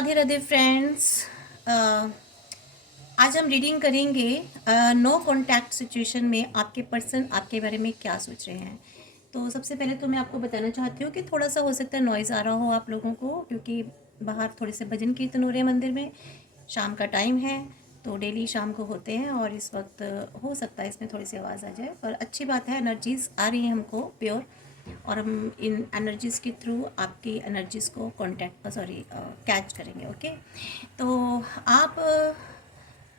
Radhe Radhe friends. आज हम reading करेंगे नो कॉन्टैक्ट सिचुएशन में आपके पर्सन आपके बारे में क्या सोच रहे हैं। तो सबसे पहले तो मैं आपको बताना चाहती हूँ कि थोड़ा सा हो सकता है नॉइज़ आ रहा हो आप लोगों को, क्योंकि बाहर थोड़े से भजन कीर्तन हो रहे हैं मंदिर में। शाम का टाइम है तो डेली शाम को होते हैं और इस वक्त हो सकता है इसमें थोड़ी सी आवाज़ आ जाए, पर अच्छी बात है, एनर्जीज आ रही है हमको प्योर, और हम इन एनर्जीज़ के थ्रू आपकी एनर्जीज़ को कैच करेंगे। ओके, तो आप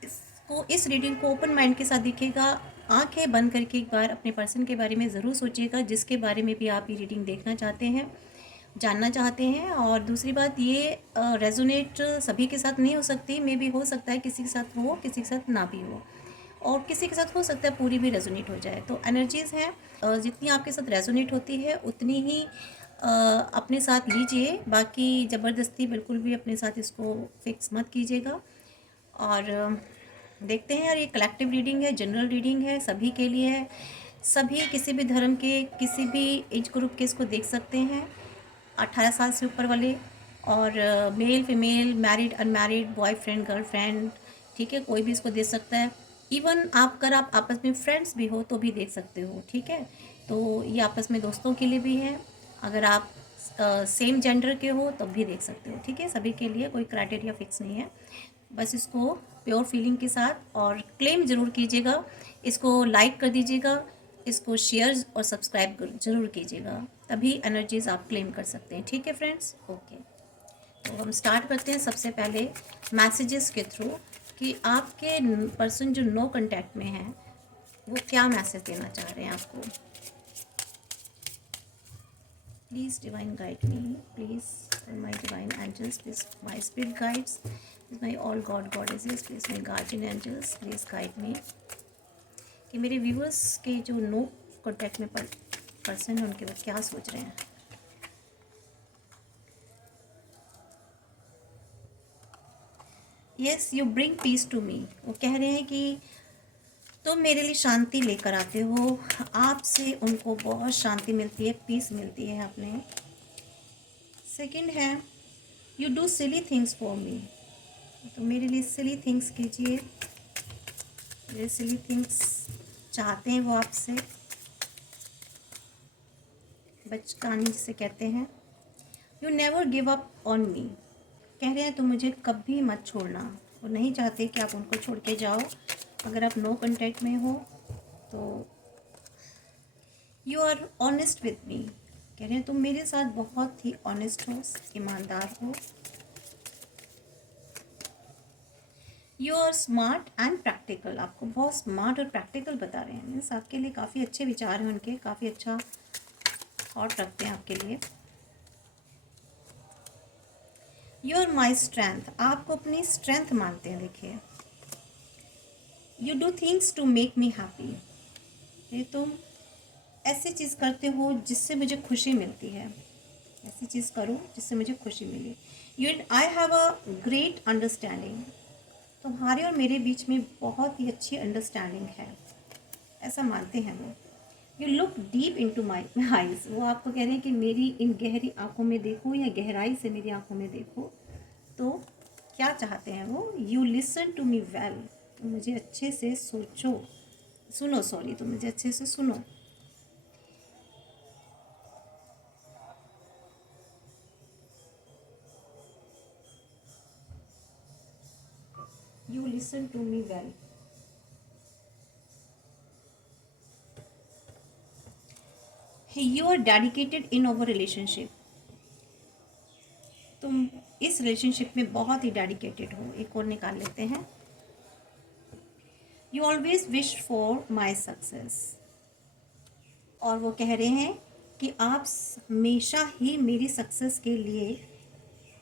इसको इस रीडिंग को ओपन माइंड के साथ देखिएगा। आंखें बंद करके एक बार अपने पर्सन के बारे में ज़रूर सोचिएगा, जिसके बारे में भी आप ये रीडिंग देखना चाहते हैं, जानना चाहते हैं। और दूसरी बात, ये रेजोनेट सभी के साथ नहीं हो सकती, मे भी हो सकता है किसी के साथ हो, किसी के साथ ना भी हो, और किसी के साथ हो सकता है पूरी भी रेजोनेट हो जाए। तो एनर्जीज़ हैं, जितनी आपके साथ रेजोनेट होती है उतनी ही अपने साथ लीजिए, बाकी ज़बरदस्ती बिल्कुल भी अपने साथ इसको फिक्स मत कीजिएगा। और देखते हैं यार, ये कलेक्टिव रीडिंग है, जनरल रीडिंग है, सभी के लिए है। सभी किसी भी धर्म के, किसी भी एज ग्रुप के इसको देख सकते हैं, 18 साल से ऊपर वाले, और male female, married unmarried, boyfriend girlfriend, ठीक है, कोई भी इसको देख सकता है। इवन आप अगर आप आपस में फ्रेंड्स भी हो तो भी देख सकते हो, ठीक है। तो ये आपस में दोस्तों के लिए भी है, अगर आप सेम जेंडर के हो तब भी देख सकते हो, ठीक है। सभी के लिए कोई क्राइटेरिया फिक्स नहीं है, बस इसको प्योर फीलिंग के साथ और क्लेम ज़रूर कीजिएगा, इसको लाइक कर दीजिएगा, इसको शेयर और सब्सक्राइब ज़रूर कीजिएगा, तभी एनर्जीज आप क्लेम कर सकते हैं, ठीक है फ्रेंड्स। ओके, तो हम स्टार्ट करते हैं सबसे पहले मैसेजेस के थ्रू कि आपके पर्सन जो नो कांटेक्ट में है वो क्या मैसेज देना चाह रहे हैं आपको। Please divine guide me, please my divine angels, please my spirit guides, please my all god goddesses, please my guardian angels, please guide me, कि मेरे व्यूअर्स के जो नो कांटेक्ट में पर्सन है उनके वो क्या सोच रहे हैं। Yes, you bring peace to me, वो कह रहे हैं कि तुम मेरे लिए शांति लेकर आते हो, आपसे उनको बहुत शांति मिलती है, पीस मिलती है अपने। सेकंड है, you do silly things for me, तो मेरे लिए सिली थिंग्स कीजिए, मेरे सिली थिंग्स चाहते हैं वो आपसे, बचकानी जिसे कहते हैं। You never give up on me, कह रहे हैं तुम मुझे कभी मत छोड़ना, वो नहीं चाहते कि आप उनको छोड़ के जाओ अगर आप नो कांटेक्ट में हो तो। You are honest with me, कह रहे हैं तुम मेरे साथ बहुत ही ऑनेस्ट हो, ईमानदार हो। You are smart and practical, आपको बहुत स्मार्ट और प्रैक्टिकल बता रहे हैं, मीन्स आपके लिए काफ़ी अच्छे विचार हैं उनके, काफ़ी अच्छा थॉट रखते हैं आपके लिए। यू आर माई स्ट्रेंथ, आपको अपनी स्ट्रेंथ मानते हैं, देखिए। You do things to make me happy, ये तुम ऐसी चीज़ करते हो जिससे मुझे खुशी मिलती है, ऐसी चीज़ करो जिससे मुझे खुशी मिले। You and I have a great understanding, तुम्हारे और मेरे बीच में बहुत ही अच्छी अंडरस्टैंडिंग है, ऐसा मानते हैं वो। You look deep into my eyes, वो आपको कह रहे हैं कि मेरी इन गहरी आँखों में देखो, या गहराई से मेरी आँखों में देखो। तो क्या चाहते हैं वो। You listen to me well, तो मुझे अच्छे से सुनो, तो मुझे अच्छे से सुनो। You listen to me well. You are dedicated in our relationship, तुम इस रिलेशनशिप में बहुत ही डेडिकेटेड हो। एक और निकाल लेते हैं। You always wish for my success, और वो कह रहे हैं कि आप हमेशा ही मेरी सक्सेस के लिए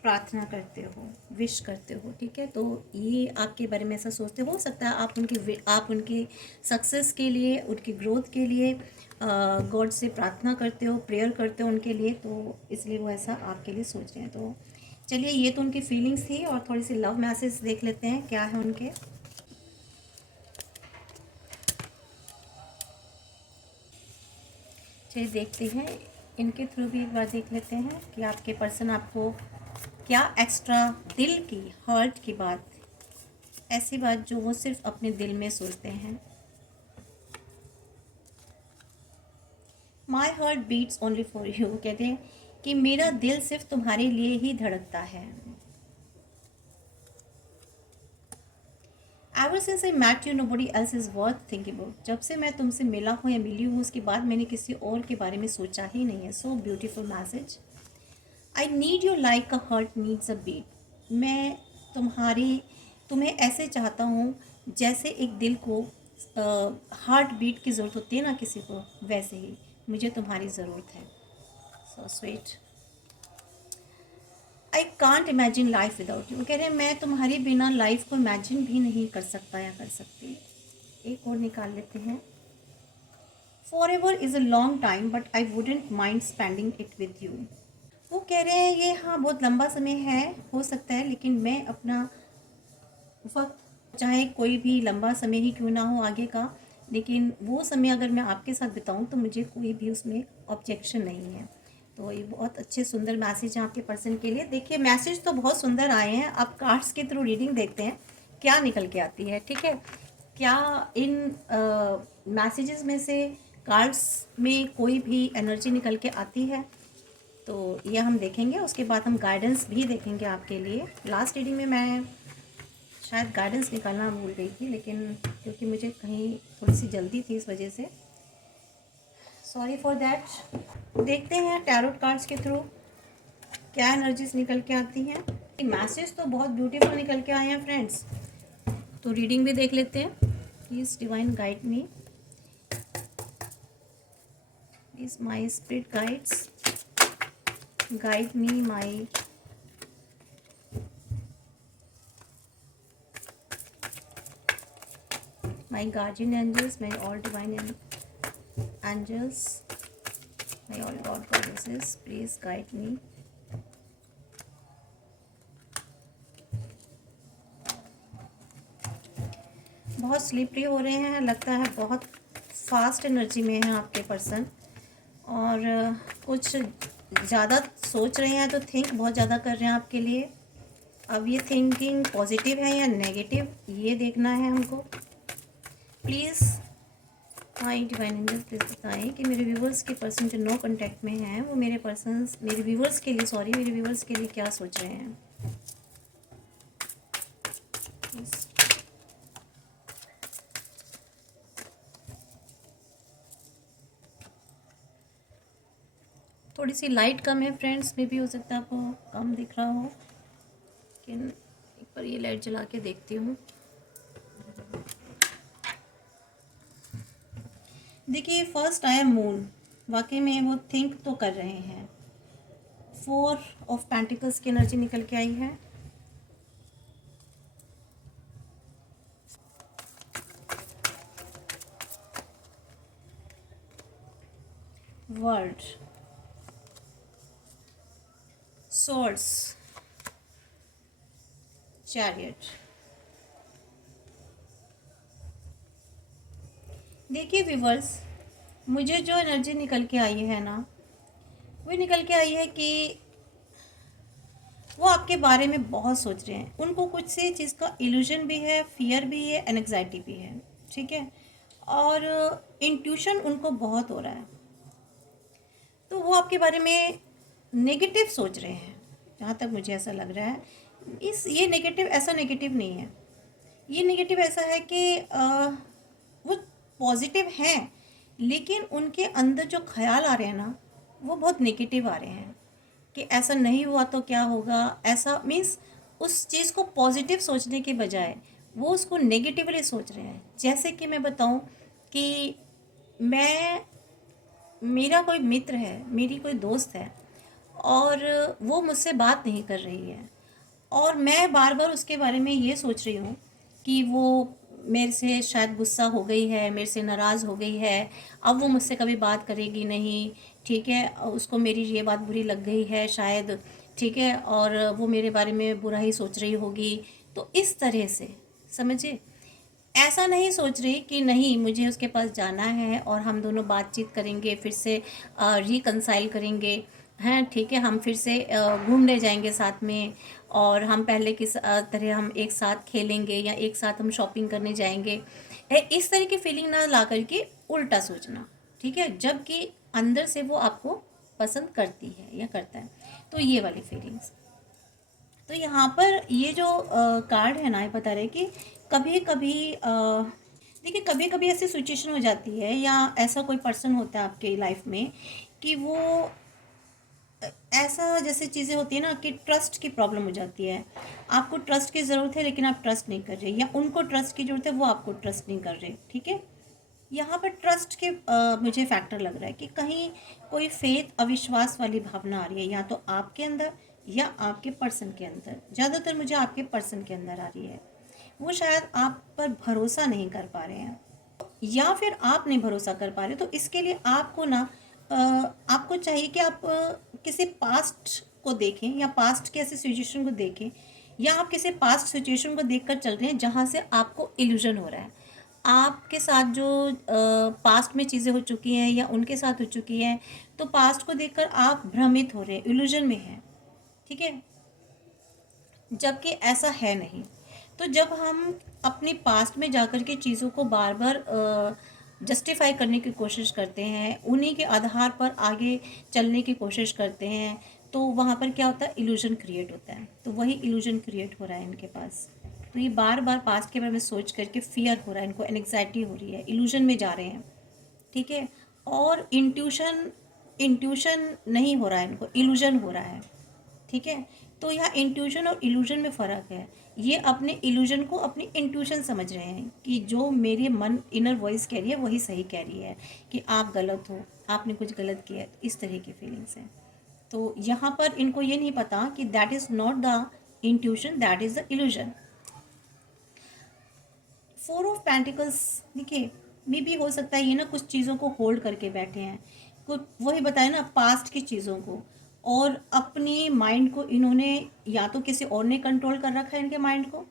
प्रार्थना करते हो, विश करते हो, ठीक है। तो ये आपके बारे में ऐसा सोचते हो सकता है आप उनकी सक्सेस के लिए, उनकी ग्रोथ के लिए गॉड से प्रार्थना करते हो, प्रेयर करते हो उनके लिए, तो इसलिए वो ऐसा आपके लिए सोच रहे हैं। तो चलिए, ये तो उनकी फीलिंग्स थी, और थोड़ी सी लव मैसेज देख लेते हैं क्या है उनके। चलिए देखते हैं, इनके थ्रू भी एक बार देख लेते हैं कि आपके पर्सन आपको क्या एक्स्ट्रा दिल की हर्ट की बात, ऐसी बात जो वो सिर्फ अपने दिल में सोचते हैं। My heart beats only for you, कहते हैं कि मेरा दिल सिर्फ तुम्हारे लिए ही धड़कता है। Ever since I met you nobody else is worth thinking about, जब से मैं तुमसे मिला हूँ या मिली हूँ उसके बाद मैंने किसी और के बारे में सोचा ही नहीं है। So beautiful message. I need you like a heart needs a beat, मैं तुम्हें ऐसे चाहता हूँ जैसे एक दिल को हार्ट बीट की ज़रूरत होती है ना किसी को, वैसे ही मुझे तुम्हारी ज़रूरत है। So sweet. I can't imagine life without you, कह रहे हैं मैं तुम्हारे बिना लाइफ को इमेजिन भी नहीं कर सकता या कर सकती। एक और निकाल लेते हैं। For ever is a long time but I wouldn't mind spending it with you, वो कह रहे हैं ये हाँ बहुत लंबा समय है, हो सकता है, लेकिन मैं अपना वक्त, चाहे कोई भी लंबा समय ही क्यों ना हो आगे का, लेकिन वो समय अगर मैं आपके साथ बिताऊं तो मुझे कोई भी उसमें ऑब्जेक्शन नहीं है। तो ये बहुत अच्छे सुंदर मैसेज हैं आपके पर्सन के लिए। देखिए मैसेज तो बहुत सुंदर आए हैं, आप कार्ड्स के थ्रू रीडिंग देखते हैं क्या निकल के आती है, ठीक है। क्या इन मैसेजेस में से कार्ड्स में कोई भी एनर्जी निकल के आती है, तो ये हम देखेंगे। उसके बाद हम गाइडेंस भी देखेंगे आपके लिए। लास्ट रीडिंग में मैं शायद गाइडेंस निकालना भूल गई थी, लेकिन क्योंकि मुझे कहीं थोड़ी सी जल्दी थी इस वजह से सॉरी फॉर दैट। देखते हैं टैरोट कार्ड्स के थ्रू क्या एनर्जीज निकल के आती हैं। मैसेज तो बहुत ब्यूटीफुल निकल के आए हैं फ्रेंड्स, तो रीडिंग भी देख लेते हैं। Please divine guide me, please my spirit guides guide me, my guardian angels, my all divine angels, my all god goddesses, please guide me। बहुत स्लिपरी हो रहे हैं, लगता है बहुत फास्ट एनर्जी में है आपके पर्सन, और कुछ ज़्यादा सोच रहे हैं, तो थिंक बहुत ज़्यादा कर रहे हैं आपके लिए। अब ये थिंकिंग पॉजिटिव है या नेगेटिव, ये देखना है हमको। Please my divine angel please बताएं कि मेरे व्यूवर्स के पर्सन जो नो कांटेक्ट में हैं वो मेरे व्यूवर्स के लिए क्या सोच रहे हैं। थोड़ी सी लाइट कम है फ्रेंड्स, मे भी हो सकता है आपको कम दिख रहा हो, लेकिन एक बार ये लाइट जला के देखती हूँ। देखिए फर्स्ट आया मून, वाकई में वो थिंक तो कर रहे हैं। 4 ऑफ पेंटिकल्स की एनर्जी निकल के आई है। World, source, chariot. देखिए व्यूवर्स, मुझे जो एनर्जी निकल के आई है ना, वो निकल के आई है कि वो आपके बारे में बहुत सोच रहे हैं। उनको कुछ से चीज़ का इल्यूजन भी है, फियर भी है, एंग्जाइटी भी है, ठीक है, और इंट्यूशन उनको बहुत हो रहा है। तो वो आपके बारे में नेगेटिव सोच रहे हैं, जहाँ तक मुझे ऐसा लग रहा है। ये नेगेटिव ऐसा नेगेटिव नहीं है, ये नेगेटिव ऐसा है कि वो पॉजिटिव हैं, लेकिन उनके अंदर जो ख्याल आ रहे हैं ना वो बहुत नेगेटिव आ रहे हैं कि ऐसा नहीं हुआ तो क्या होगा, ऐसा मीन्स उस चीज़ को पॉजिटिव सोचने के बजाय वो उसको नेगेटिवली सोच रहे हैं। जैसे कि मैं बताऊं कि मेरा कोई मित्र है, मेरी कोई दोस्त है, और वो मुझसे बात नहीं कर रही है, और मैं बार बार उसके बारे में ये सोच रही हूँ कि वो मेरे से शायद गुस्सा हो गई है, मेरे से नाराज़ हो गई है, अब वो मुझसे कभी बात करेगी नहीं, ठीक है, उसको मेरी ये बात बुरी लग गई है शायद, ठीक है, और वो मेरे बारे में बुरा ही सोच रही होगी। तो इस तरह से समझिए, ऐसा नहीं सोच रही कि नहीं मुझे उसके पास जाना है और हम दोनों बातचीत करेंगे, फिर से रिकंसाइल करेंगे, हैं, ठीक है, हम फिर से घूमने जाएंगे साथ में, और हम पहले की तरह हम एक साथ खेलेंगे या एक साथ हम शॉपिंग करने जाएंगे। इस तरह की फीलिंग ना ला करके उल्टा सोचना, ठीक है, जबकि अंदर से वो आपको पसंद करती है या करता है। तो ये वाली फीलिंग्स। तो यहाँ पर ये जो कार्ड है ना, ये बता रहे कि कभी कभी देखिए, कभी कभी ऐसी सिचुएशन हो जाती है या ऐसा कोई पर्सन होता है आपके लाइफ में कि वो ऐसा, जैसे चीज़ें होती है ना कि ट्रस्ट की प्रॉब्लम हो जाती है। आपको ट्रस्ट की ज़रूरत है लेकिन आप ट्रस्ट नहीं कर रहे, या उनको ट्रस्ट की ज़रूरत है वो आपको ट्रस्ट नहीं कर रहे, ठीक है। यहाँ पर ट्रस्ट के मुझे फैक्टर लग रहा है कि कहीं कोई फेथ, अविश्वास वाली भावना आ रही है, या तो आपके अंदर या आपके पर्सन के अंदर। ज़्यादातर मुझे आपके पर्सन के अंदर आ रही है। वो शायद आप पर भरोसा नहीं कर पा रहे हैं, या फिर आप नहीं भरोसा कर पा रहे। तो इसके लिए आपको ना आपको चाहिए कि आप किसी पास्ट को देखें, या पास्ट के ऐसे सिचुएशन को देखें, या आप किसी पास्ट सिचुएशन को देखकर चल रहे हैं जहाँ से आपको इल्यूजन हो रहा है। आपके साथ जो पास्ट में चीज़ें हो चुकी हैं या उनके साथ हो चुकी हैं, तो पास्ट को देखकर आप भ्रमित हो रहे हैं, इल्यूजन में हैं, ठीक है, जबकि ऐसा है नहीं। तो जब हम अपने पास्ट में जाकर के चीज़ों को बार बार जस्टिफाई करने की कोशिश करते हैं, उन्हीं के आधार पर आगे चलने की कोशिश करते हैं, तो वहाँ पर क्या होता है, इल्यूजन क्रिएट होता है। तो वही इल्यूजन क्रिएट हो रहा है इनके पास। तो ये बार बार पास्ट के बारे में सोच करके फियर हो रहा है इनको, एंग्जाइटी हो रही है, इल्यूजन में जा रहे हैं, ठीक है। और इंट्यूशन इंट्यूशन नहीं हो रहा है इनको, इल्यूजन हो रहा है, ठीक है। तो यहाँ इंट्यूशन और इल्यूजन में फ़र्क है। ये अपने इल्यूजन को अपनी इंट्यूशन समझ रहे हैं कि जो मेरे मन, इनर वॉइस कह रही है वही सही कह रही है, कि आप गलत हो, आपने कुछ गलत किया है, इस तरह की फीलिंग्स हैं। तो यहाँ पर इनको ये नहीं पता कि that is not the intuition, that is the illusion. Four of pentacles, देखिए, मे भी हो सकता है ये ना कुछ चीज़ों को होल्ड करके बैठे हैं, कुछ वही बताया ना, पास्ट की चीज़ों को, और अपनी माइंड को इन्होंने, या तो किसी और ने कंट्रोल कर रखा है इनके माइंड को,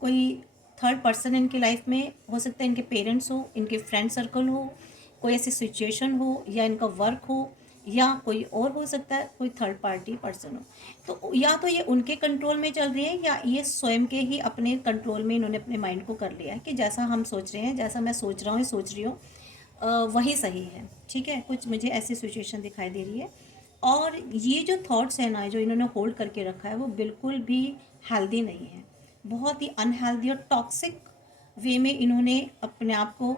कोई थर्ड पर्सन इनकी लाइफ में हो सकता है, इनके पेरेंट्स हो, इनके फ्रेंड सर्कल हो, कोई ऐसी सिचुएशन हो, या इनका वर्क हो, या कोई और हो सकता है, कोई थर्ड पार्टी पर्सन हो। तो या तो ये उनके कंट्रोल में चल रही है, या ये स्वयं के ही अपने कंट्रोल में इन्होंने अपने माइंड को कर लिया है कि जैसा हम सोच रहे हैं, जैसा मैं सोच रहा हूँ, सोच रही हूँ, वही सही है, ठीक है। कुछ मुझे ऐसी सिचुएशन दिखाई दे रही है। और ये जो थॉट्स है ना, जो इन्होंने होल्ड करके रखा है, वो बिल्कुल भी हेल्दी नहीं है, बहुत ही अनहेल्दी और टॉक्सिक वे में इन्होंने अपने आप को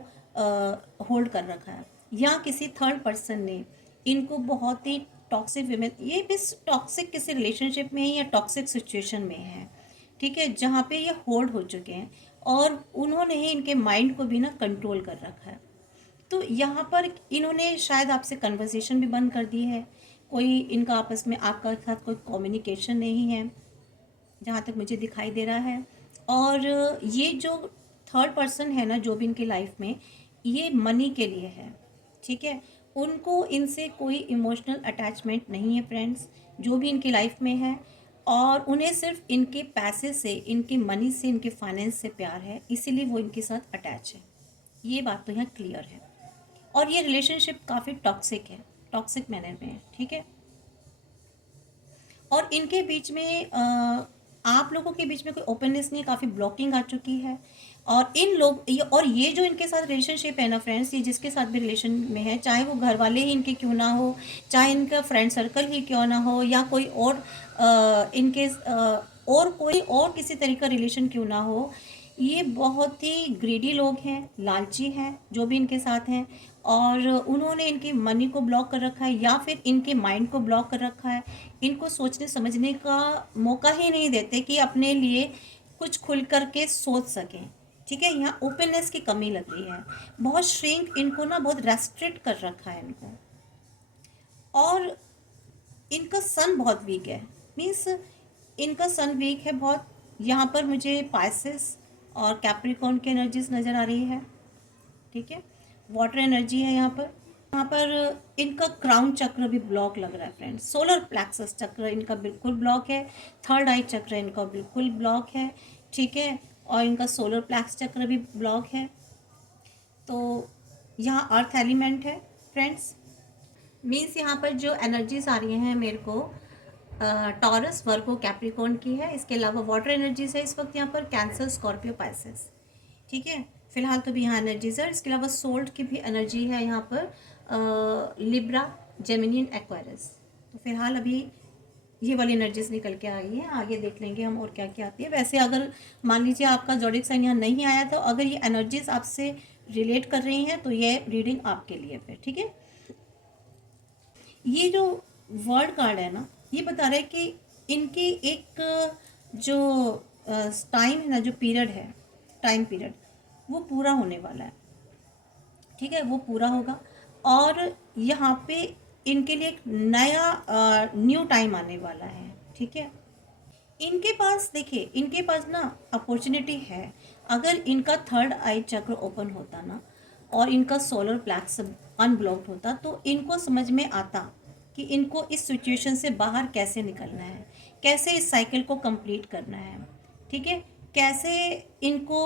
होल्ड कर रखा है, या किसी थर्ड पर्सन ने इनको बहुत ही टॉक्सिक वे में, ये भी टॉक्सिक किसी रिलेशनशिप में है या टॉक्सिक सिचुएशन में है, ठीक है, जहाँ पे ये होल्ड हो चुके हैं, और उन्होंने ही इनके माइंड को भी ना कंट्रोल कर रखा है। तो यहाँ पर इन्होंने शायद आपसे कन्वर्सेशन भी बंद कर दी है, कोई इनका आपस में आपका साथ कोई कम्युनिकेशन नहीं है, जहाँ तक मुझे दिखाई दे रहा है। और ये जो थर्ड पर्सन है ना, जो भी इनकी लाइफ में, ये मनी के लिए है, ठीक है। उनको इनसे कोई इमोशनल अटैचमेंट नहीं है फ्रेंड्स, जो भी इनकी लाइफ में है, और उन्हें सिर्फ इनके पैसे से, इनके मनी से, इनके फाइनेंस से प्यार है, इसीलिए वो इनके साथ अटैच है। ये बात तो यहाँ क्लियर है। और ये रिलेशनशिप काफ़ी टॉक्सिक है, टॉक्सिक मैनर में है, ठीक है। और इनके बीच में आप लोगों के बीच में कोई ओपननेस नहीं है, काफ़ी ब्लॉकिंग आ चुकी है। और इन लोग और ये जो इनके साथ रिलेशनशिप है ना फ्रेंड्स, ये जिसके साथ भी रिलेशन में है, चाहे वो घर वाले ही इनके क्यों ना हो, चाहे इनका फ्रेंड सर्कल ही क्यों ना हो, या कोई और इनके और कोई और किसी तरह का रिलेशन क्यों ना हो, ये बहुत ही ग्रीडी लोग हैं, लालची हैं जो भी इनके साथ हैं। और उन्होंने इनके मनी को ब्लॉक कर रखा है, या फिर इनके माइंड को ब्लॉक कर रखा है, इनको सोचने समझने का मौका ही नहीं देते कि अपने लिए कुछ खुल कर के सोच सकें, ठीक है। यहाँ ओपननेस की कमी लग रही है, बहुत श्रिंक, इनको ना बहुत रेस्ट्रिक्ट कर रखा है इनको। और इनका सन बहुत वीक है, मीन्स इनका सन वीक है बहुत। यहाँ पर मुझे पाइसेस और कैप्रिकॉर्न की एनर्जीज नज़र आ रही है, ठीक है, वाटर एनर्जी है यहाँ पर। यहाँ पर इनका क्राउन चक्र भी ब्लॉक लग रहा है फ्रेंड्स, सोलर प्लेक्सस चक्र इनका बिल्कुल ब्लॉक है, थर्ड आई चक्र इनका बिल्कुल ब्लॉक है, ठीक है, और इनका सोलर प्लेक्स चक्र भी ब्लॉक है। तो यहाँ अर्थ एलिमेंट है फ्रेंड्स। मीन्स यहाँ पर जो एनर्जीज आ रही हैं मेरे को टॉरस, वर्गो, कैप्रिकॉर्न की है। इसके अलावा वाटर एनर्जीज है इस वक्त यहाँ पर, कैंसर, स्कॉर्पियो, पाइसेस। ठीक है, फिलहाल तो भी यहाँ एनर्जीज है। इसके अलावा सोल्ट की भी एनर्जी है यहाँ पर, लिब्रा, जेमिनी, एक्वायरस। तो फिलहाल अभी ये वाली एनर्जीज निकल के आई है, आगे देख लेंगे हम और क्या क्या आती है। वैसे अगर मान लीजिए आपका ज़ोडिएक साइन यहाँ नहीं आया, तो अगर ये एनर्जीज आपसे रिलेट कर रही हैं तो ये रीडिंग आपके लिए फिर ठीक है। ये जो वर्ड कार्ड है ना, ये बता रहा है कि इनकी एक जो टाइम है ना, जो पीरियड है, टाइम पीरियड, वो पूरा होने वाला है। ठीक है, वो पूरा होगा और यहाँ पे इनके लिए एक नया न्यू टाइम आने वाला है। ठीक है, इनके पास देखिए, इनके पास ना अपॉर्चुनिटी है। अगर इनका थर्ड आई चक्र ओपन होता ना और इनका सोलर प्लेक्स अनब्लॉक्ड होता, तो इनको समझ में आता कि इनको इस सिचुएशन से बाहर कैसे निकलना है, कैसे इस साइकिल को कंप्लीट करना है। ठीक है, कैसे इनको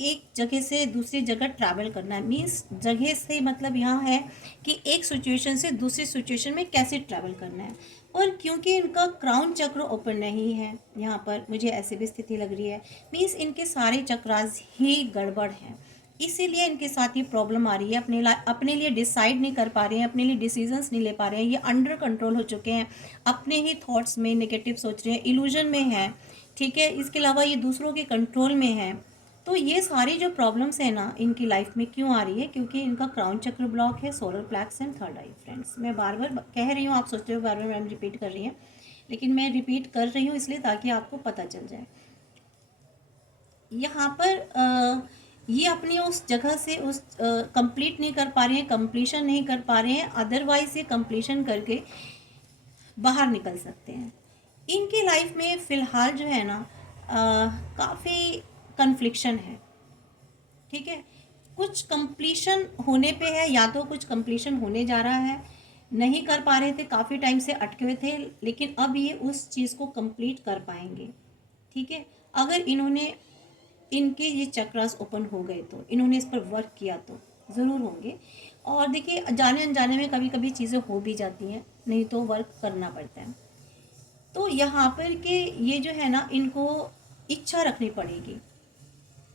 एक जगह से दूसरी जगह ट्रैवल करना है। मीन्स जगह से मतलब यहाँ है कि एक सिचुएशन से दूसरी सिचुएशन में कैसे ट्रैवल करना है। और क्योंकि इनका क्राउन चक्र ओपन नहीं है यहाँ पर, मुझे ऐसी भी स्थिति लग रही है, मीन्स इनके सारे चक्रास ही गड़बड़ हैं। इसीलिए इनके साथ ये प्रॉब्लम आ रही है। अपने लिए डिसाइड नहीं कर पा रहे हैं, अपने लिए डिसीजंस नहीं ले पा रहे हैं, ये अंडर कंट्रोल हो चुके हैं, अपने ही थॉट्स में नेगेटिव सोच रहे हैं, इल्यूजन में है। ठीक है, इसके अलावा ये दूसरों के कंट्रोल में है। तो ये सारी जो प्रॉब्लम्स है ना इनकी लाइफ में क्यों आ रही है? क्योंकि इनका क्राउन चक्र ब्लॉक है, solar plexus and third eye. Friends, मैं बार बार कह रही हूँ, आप सोचते हो बार बार मैम रिपीट कर रही हैं, लेकिन मैं रिपीट कर रही हूँ इसलिए ताकि आपको पता चल जाए। यहाँ पर ये अपनी उस जगह से उस कंप्लीट नहीं कर पा रहे हैं, कंप्लीशन नहीं कर पा रहे हैं, अदरवाइज ये कंप्लीशन करके बाहर निकल सकते हैं। इनकी लाइफ में फ़िलहाल जो है ना काफ़ी कन्फ्लिक्शन है। ठीक है, कुछ कंप्लीशन होने पे है, या तो कुछ कंप्लीशन होने जा रहा है, नहीं कर पा रहे थे, काफ़ी टाइम से अटके हुए थे, लेकिन अब ये उस चीज़ को कंप्लीट कर पाएंगे। ठीक है, अगर इन्होंने इनके ये चक्रास ओपन हो गए तो, इन्होंने इस पर वर्क किया तो ज़रूर होंगे। और देखिए, जाने अनजाने में कभी कभी चीज़ें हो भी जाती हैं, नहीं तो वर्क करना पड़ता है। तो यहाँ पर के ये जो है ना, इनको इच्छा रखनी पड़ेगी।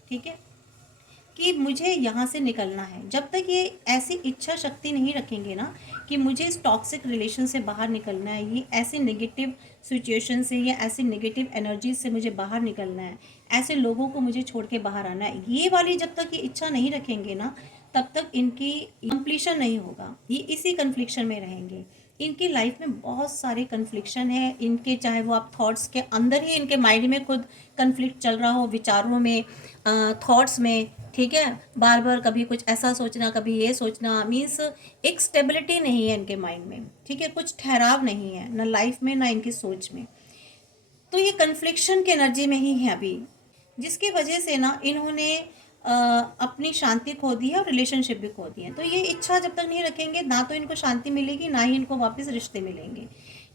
ठीक है, कि मुझे यहाँ से निकलना है। जब तक ये ऐसी इच्छा शक्ति नहीं रखेंगे ना कि मुझे इस टॉक्सिक रिलेशन से बाहर निकलना है, ये ऐसे नेगेटिव सिचुएशन से या ऐसी नेगेटिव एनर्जी से मुझे बाहर निकलना है, ऐसे लोगों को मुझे छोड़ के बाहर आना है, ये वाली जब तक ये इच्छा नहीं रखेंगे ना, तब तक इनकी कंप्लीशन नहीं होगा। ये इसी कन्फ्लिक्शन में रहेंगे। इनकी लाइफ में बहुत सारे कन्फ्लिक्शन है इनके, चाहे वो आप थॉट्स के अंदर ही इनके माइंड में खुद कन्फ्लिक्ट चल रहा हो, विचारों में, थॉट्स में। ठीक है, बार बार कभी कुछ ऐसा सोचना, कभी ये सोचना, मीन्स एक स्टेबिलिटी नहीं है इनके माइंड में। ठीक है, कुछ ठहराव नहीं है ना लाइफ में ना इनकी सोच में। तो ये कन्फ्लिक्शन की एनर्जी में ही है अभी, जिसकी वजह से ना इन्होंने अपनी शांति खो दी है और रिलेशनशिप भी खो दी है। तो ये इच्छा जब तक नहीं रखेंगे, ना तो इनको शांति मिलेगी, ना ही इनको वापस रिश्ते मिलेंगे।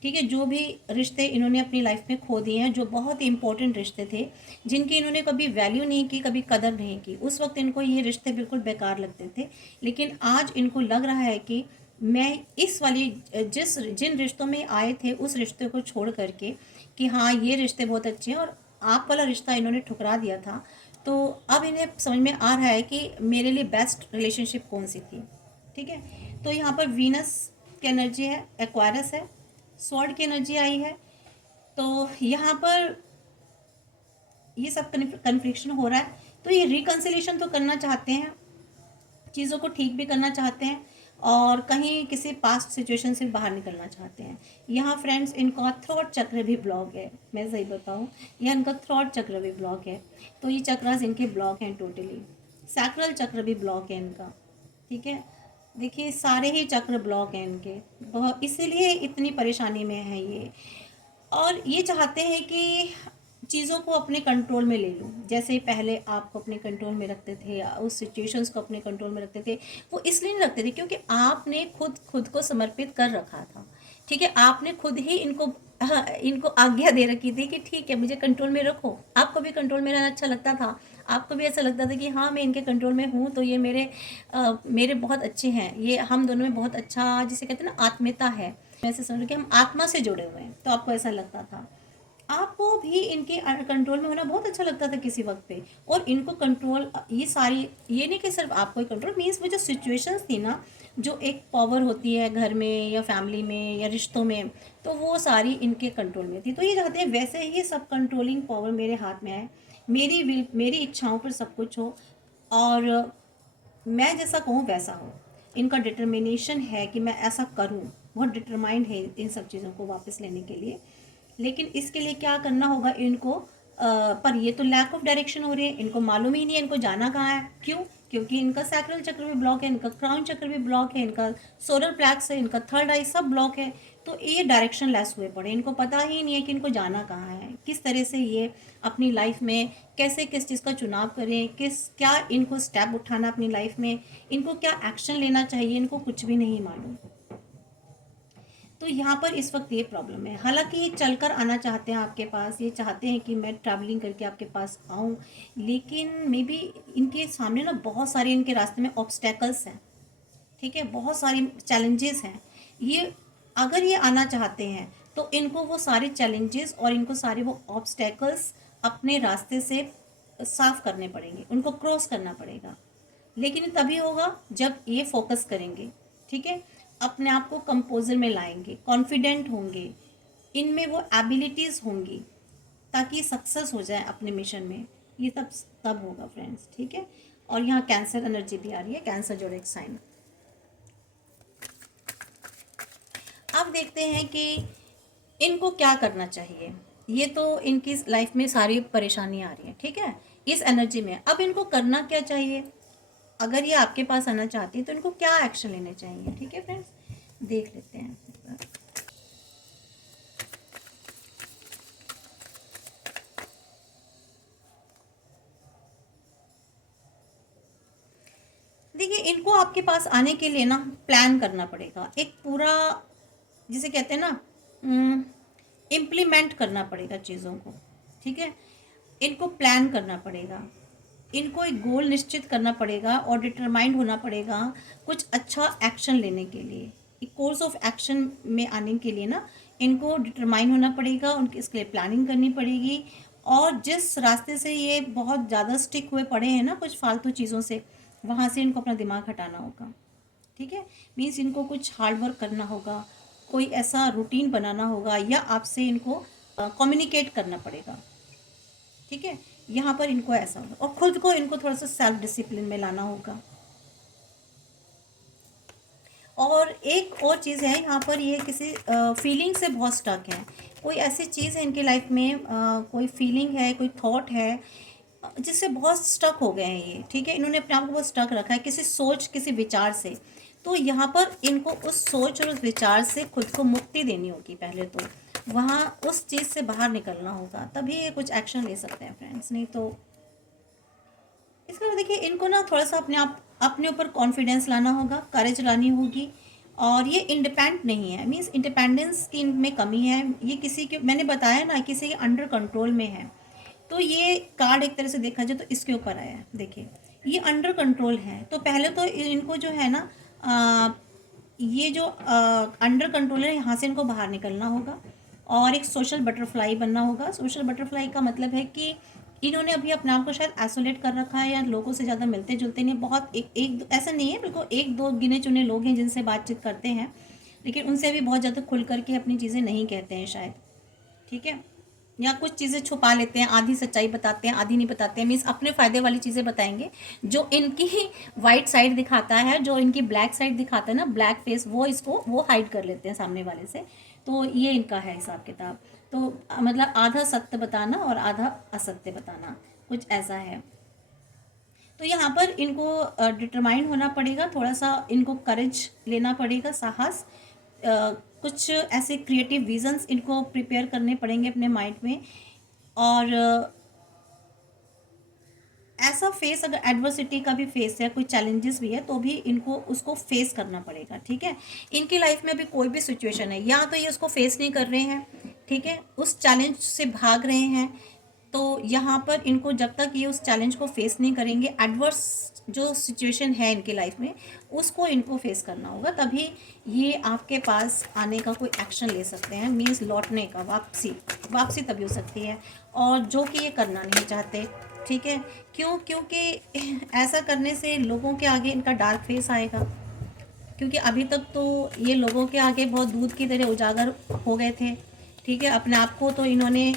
ठीक है, जो भी रिश्ते इन्होंने अपनी लाइफ में खो दिए हैं, जो बहुत ही इंपॉर्टेंट रिश्ते थे, जिनकी इन्होंने कभी वैल्यू नहीं की, कभी कदर नहीं की, उस वक्त इनको ये रिश्ते बिल्कुल बेकार लगते थे। लेकिन आज इनको लग रहा है कि मैं इस वाली जिन रिश्तों में आए थे उस रिश्ते को छोड़ करके, कि हाँ ये रिश्ते बहुत अच्छे हैं, और आप वाला रिश्ता इन्होंने ठुकरा दिया था, तो अब इन्हें समझ में आ रहा है कि मेरे लिए बेस्ट रिलेशनशिप कौन सी थी। ठीक है, तो यहाँ पर वीनस की एनर्जी है, एक्वायरस है, स्वॉर्ड की एनर्जी आई है। तो यहाँ पर ये सब कन्फ्लिक्शन हो रहा है। तो ये रिकन्सिलेशन तो करना चाहते हैं, चीज़ों को ठीक भी करना चाहते हैं, और कहीं किसी पास्ट सिचुएशन से बाहर निकलना चाहते हैं। यहाँ फ्रेंड्स, इनका थ्रोट चक्र भी ब्लॉक है, मैं सही बताऊँ, यह इनका थ्रोट चक्र भी ब्लॉक है। तो ये चक्रास इनके ब्लॉक हैं टोटली। सैक्रल चक्र भी ब्लॉक है इनका। ठीक है, देखिए सारे ही चक्र ब्लॉक हैं इनके, बहुत, इसीलिए इतनी परेशानी में है ये। और ये चाहते हैं कि चीज़ों को अपने कंट्रोल में ले लूँ, जैसे पहले आपको अपने कंट्रोल में रखते थे या उस सिचुएशंस को अपने कंट्रोल में रखते थे। वो इसलिए नहीं रखते थे क्योंकि आपने खुद खुद को समर्पित कर रखा था। ठीक है, आपने खुद ही इनको हाँ, इनको आज्ञा दे रखी थी कि ठीक है मुझे कंट्रोल में रखो। आपको भी कंट्रोल में रहना अच्छा लगता था, आपको भी ऐसा लगता था कि हाँ मैं इनके कंट्रोल में हूँ तो ये मेरे बहुत अच्छे हैं, ये हम दोनों में बहुत अच्छा जिसे कहते हैं ना आत्मीयता है, ऐसे समझ लो कि हम आत्मा से जुड़े हुए हैं, तो आपको ऐसा लगता था। आपको भी इनके कंट्रोल में होना बहुत अच्छा लगता था किसी वक्त पे। और इनको कंट्रोल ये सारी, ये नहीं कि सिर्फ आपको ही कंट्रोल मीन्स वो जो सिचुएशंस थी ना, जो एक पावर होती है घर में या फैमिली में या रिश्तों में, तो वो सारी इनके कंट्रोल में थी। तो ये चाहते हैं वैसे ही सब कंट्रोलिंग पावर मेरे हाथ में आए, मेरी विल, मेरी इच्छाओं पर सब कुछ हो, और मैं जैसा कहूँ वैसा हो। इनका डिटर्मिनेशन है कि मैं ऐसा करूँ, बहुत डिटरमाइंड है इन सब चीज़ों को वापस लेने के लिए। लेकिन इसके लिए क्या करना होगा इनको, पर ये तो लैक ऑफ डायरेक्शन हो रही है, इनको मालूम ही नहीं है इनको जाना कहाँ है। क्यों? क्योंकि इनका सैक्रल चक्र भी ब्लॉक है, इनका क्राउन चक्र भी ब्लॉक है, इनका सोलर प्लेक्स है, इनका थर्ड आई सब ब्लॉक है। तो ये डायरेक्शन लेस हुए पड़े, इनको पता ही नहीं है कि इनको जाना कहाँ है, किस तरह से ये अपनी लाइफ में कैसे किस चीज़ का चुनाव करें, किस क्या इनको स्टेप उठाना अपनी लाइफ में, इनको क्या एक्शन लेना चाहिए, इनको कुछ भी नहीं मालूम। तो यहाँ पर इस वक्त ये प्रॉब्लम है। हालांकि ये चलकर आना चाहते हैं आपके पास, ये चाहते हैं कि मैं ट्रैवलिंग करके आपके पास आऊँ, लेकिन मे बी इनके सामने ना बहुत सारे इनके रास्ते में ऑब्स्टेकल्स हैं, ठीक है, बहुत सारी चैलेंजेस हैं। ये अगर ये आना चाहते हैं तो इनको वो सारे चैलेंजेस और इनको सारे वो ऑब्स्टेकल्स अपने रास्ते से साफ करने पड़ेंगे, उनको क्रॉस करना पड़ेगा। लेकिन ये तभी होगा जब ये फोकस करेंगे, ठीक है, अपने आप को कंपोजर में लाएंगे, कॉन्फिडेंट होंगे, इनमें वो एबिलिटीज़ होंगी ताकि सक्सेस हो जाए अपने मिशन में। ये तब होगा फ्रेंड्स, ठीक है। और यहाँ कैंसर एनर्जी भी आ रही है, कैंसर जोड़े साइन। अब देखते हैं कि इनको क्या करना चाहिए। ये तो इनकी लाइफ में सारी परेशानी आ रही है, ठीक है, इस एनर्जी में। अब इनको करना क्या चाहिए, अगर ये आपके पास आना चाहती है तो इनको क्या एक्शन लेने चाहिए, ठीक है फ्रेंड्स, देख लेते हैं। देखिए इनको आपके पास आने के लिए ना प्लान करना पड़ेगा, एक पूरा जिसे कहते हैं ना इम्प्लीमेंट करना पड़ेगा चीज़ों को, ठीक है। इनको प्लान करना पड़ेगा, इनको एक गोल निश्चित करना पड़ेगा और डिटरमाइंड होना पड़ेगा कुछ अच्छा एक्शन लेने के लिए। एक कोर्स ऑफ एक्शन में आने के लिए ना इनको डिटरमाइन होना पड़ेगा, उनके इसके लिए प्लानिंग करनी पड़ेगी। और जिस रास्ते से ये बहुत ज़्यादा स्टिक हुए पड़े हैं ना कुछ फालतू चीज़ों से, वहाँ से इनको अपना दिमाग हटाना होगा, ठीक है। मीन्स इनको कुछ हार्ड वर्क करना होगा, कोई ऐसा रूटीन बनाना होगा, या आपसे इनको कम्युनिकेट करना पड़ेगा, ठीक है। यहाँ पर इनको ऐसा होगा, और खुद को इनको थोड़ा सा सेल्फ डिसिप्लिन में लाना होगा। और एक और चीज़ है यहाँ पर, ये किसी फीलिंग से बहुत स्टक है, कोई ऐसी चीज़ है इनकी लाइफ में, कोई फीलिंग है, कोई थॉट है जिससे बहुत स्टक हो गए हैं ये, ठीक है। इन्होंने अपने आप को बहुत स्टक रखा है किसी सोच, किसी विचार से। तो यहाँ पर इनको उस सोच और उस विचार से खुद को मुक्ति देनी होगी पहले तो, वहाँ उस चीज़ से बाहर निकलना होगा, तभी ये कुछ एक्शन ले सकते हैं फ्रेंड्स, नहीं तो। इसके बाद देखिए इनको ना थोड़ा सा अपने ऊपर कॉन्फिडेंस लाना होगा, करेज लानी होगी। और ये इंडिपेंडेंट नहीं है, मीन्स इंडिपेंडेंस की इनमें कमी है, ये किसी के, मैंने बताया ना, किसी के अंडर कंट्रोल में है। तो ये कार्ड एक तरह से देखा जाए तो इसके ऊपर आया है, देखिए ये अंडर कंट्रोल है। तो पहले तो इनको जो है ना ये जो अंडर कंट्रोल है यहाँ से इनको बाहर निकलना होगा और एक सोशल बटरफ्लाई बनना होगा। सोशल बटरफ्लाई का मतलब है कि इन्होंने अभी अपने आप को शायद आइसोलेट कर रखा है या लोगों से ज़्यादा मिलते जुलते नहीं, बहुत ऐसा नहीं है, बिल्कुल एक दो गिने चुने लोग हैं जिनसे बातचीत करते हैं, लेकिन उनसे भी बहुत ज़्यादा खुल करके अपनी चीज़ें नहीं कहते हैं शायद, ठीक है। या कुछ चीज़ें छुपा लेते हैं, आधी सच्चाई बताते हैं, आधी नहीं बताते हैं, मीन्स अपने फ़ायदे वाली चीज़ें बताएंगे। जो इनकी वाइट साइड दिखाता है, जो इनकी ब्लैक साइड दिखाता है ना, ब्लैक फेस, वो हाइड कर लेते हैं सामने वाले से। तो ये इनका है हिसाब किताब। तो मतलब आधा सत्य बताना और आधा असत्य बताना, कुछ ऐसा है। तो यहाँ पर इनको डिटरमाइन होना पड़ेगा, थोड़ा सा इनको करेज लेना पड़ेगा, साहस, कुछ ऐसे क्रिएटिव विजन्स इनको प्रिपेयर करने पड़ेंगे अपने माइंड में। और ऐसा फेस, अगर एडवर्सिटी का भी फेस है, कोई चैलेंजेस भी है, तो भी इनको उसको फेस करना पड़ेगा, ठीक है। इनकी लाइफ में अभी कोई भी सिचुएशन है, या तो ये उसको फेस नहीं कर रहे हैं, ठीक है, उस चैलेंज से भाग रहे हैं। तो यहाँ पर इनको जब तक ये उस चैलेंज को फेस नहीं करेंगे, एडवर्स जो सिचुएशन है इनकी लाइफ में उसको इनको फेस करना होगा, तभी ये आपके पास आने का कोई एक्शन ले सकते हैं। मीन्स लौटने का, वापसी वापसी तभी हो सकती है, और जो कि ये करना नहीं चाहते। ठीक है, क्यों? क्योंकि ऐसा करने से लोगों के आगे इनका डार्क फेस आएगा, क्योंकि अभी तक तो ये लोगों के आगे बहुत दूध की तरह उजागर हो गए थे। ठीक है, अपने आप को तो इन्होंने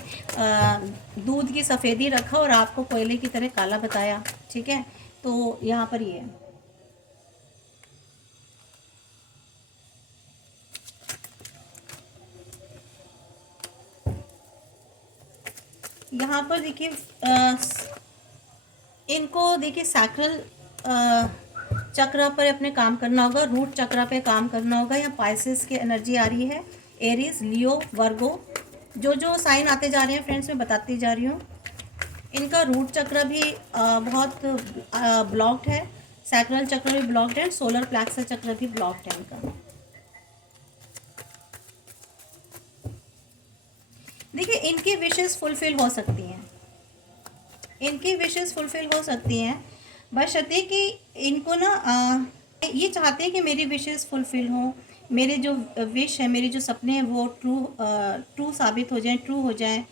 दूध की सफ़ेदी रखा और आपको कोयले की तरह काला बताया। ठीक है, तो यहाँ पर ये है। यहाँ पर देखिए इनको देखिए सैक्रल चक्र पर अपने काम करना होगा, रूट चक्र पे काम करना होगा। यहाँ पाइसेस की एनर्जी आ रही है, एरीज, लियो, वर्गो, जो जो साइन आते जा रहे हैं फ्रेंड्स मैं बताती जा रही हूँ। इनका रूट चक्र भी बहुत ब्लॉक्ड है, सैक्रल चक्र भी ब्लॉक्ड है, सोलर प्लेक्सस चक्र भी ब्लॉक्ड है इनका। देखिए इनकी विशेस फुलफिल हो सकती हैं, इनकी विशेस फुलफिल हो सकती हैं, बशर्ते कि इनको ना ये चाहते हैं कि मेरी विशेस फुलफिल हों, मेरे जो विश है, मेरे जो सपने हैं वो ट्रू साबित हो जाएं, ट्रू हो जाएं।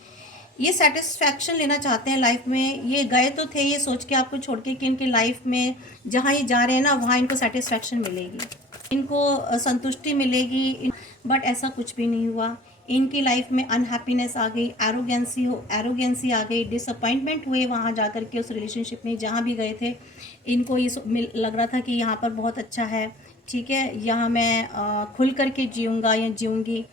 ये सेटिस्फैक्शन लेना चाहते हैं लाइफ में। ये गए तो थे ये सोच के आपको छोड़ के कि इनकी लाइफ में जहाँ ये जा रहे हैं ना वहाँ इनको सेटिस्फैक्शन मिलेगी, इनको संतुष्टि मिलेगी, बट ऐसा कुछ भी नहीं हुआ। इनकी लाइफ में अनहैप्पीनेस आ गई, एरोगेंसी आ गई, डिसअपॉइंटमेंट हुए वहाँ जा कर के उस रिलेशनशिप में जहाँ भी गए थे। इनको ये लग रहा था कि यहाँ पर बहुत अच्छा है, ठीक है, यहाँ मैं खुल कर के जीऊँगा या जीऊँगी,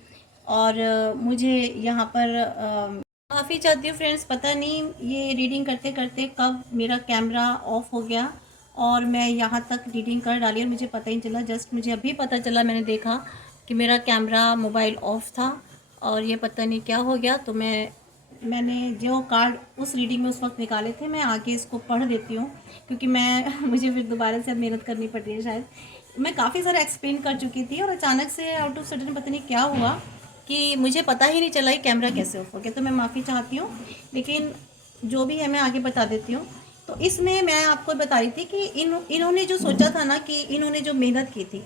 और मुझे यहाँ पर माफ़ी चाहती हूँ फ्रेंड्स, पता नहीं ये रीडिंग करते करते कब मेरा कैमरा ऑफ हो गया और मैं यहाँ तक रीडिंग कर डाली और मुझे पता ही नहीं चला। जस्ट मुझे अभी पता चला, मैंने देखा कि मेरा कैमरा मोबाइल ऑफ था और ये पता नहीं क्या हो गया। तो मैंने जो कार्ड उस रीडिंग में उस वक्त निकाले थे मैं आगे इसको पढ़ देती हूँ, क्योंकि मुझे फिर दोबारा से मेहनत करनी पड़ रही है। शायद मैं काफ़ी सारा एक्सप्लेन कर चुकी थी और अचानक से आउट ऑफ सडन पता नहीं क्या हुआ कि मुझे पता ही नहीं चला कि कैमरा कैसे ऑफ हो गया। तो मैं माफ़ी चाहती हूँ, लेकिन जो भी है मैं आगे बता देती हूँ। तो इसमें मैं आपको बता रही थी कि इन्होंने जो सोचा था ना, कि इन्होंने जो मेहनत की थी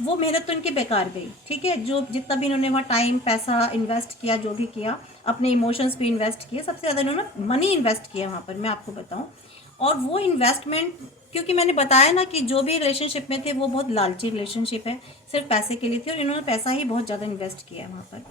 वो मेहनत तो इनकी बेकार गई। ठीक है, जो जितना भी इन्होंने वहाँ टाइम पैसा इन्वेस्ट किया, जो भी किया, अपने इमोशंस भी इन्वेस्ट किए, सबसे ज़्यादा इन्होंने मनी इन्वेस्ट किया वहाँ पर, मैं आपको बताऊँ। और वो इन्वेस्टमेंट, क्योंकि मैंने बताया ना कि जो भी रिलेशनशिप में थे वो बहुत लालची रिलेशनशिप है, सिर्फ पैसे के लिए थी, और इन्होंने पैसा ही बहुत ज़्यादा इन्वेस्ट किया है वहाँ पर।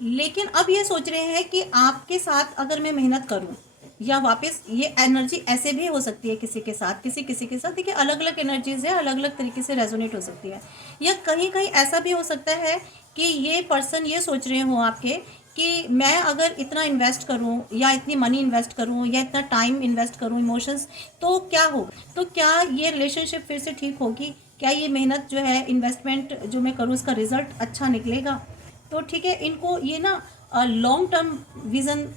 लेकिन अब ये सोच रहे हैं कि आपके साथ अगर मैं मेहनत करूं, या वापस ये एनर्जी ऐसे भी हो सकती है किसी के साथ, किसी के साथ, देखिए अलग अलग एनर्जीज है, अलग अलग तरीके से रेजोनेट हो सकती है। या कहीं कहीं ऐसा भी हो सकता है कि ये पर्सन ये सोच रहे हो आपके कि मैं अगर इतना इन्वेस्ट करूं या इतनी मनी इन्वेस्ट करूं या इतना टाइम इन्वेस्ट करूं, इमोशंस, तो क्या हो, तो क्या ये रिलेशनशिप फिर से ठीक होगी, क्या ये मेहनत जो है, इन्वेस्टमेंट जो मैं करूं, उसका रिजल्ट अच्छा निकलेगा। तो ठीक है, इनको ये ना लॉन्ग टर्म विज़न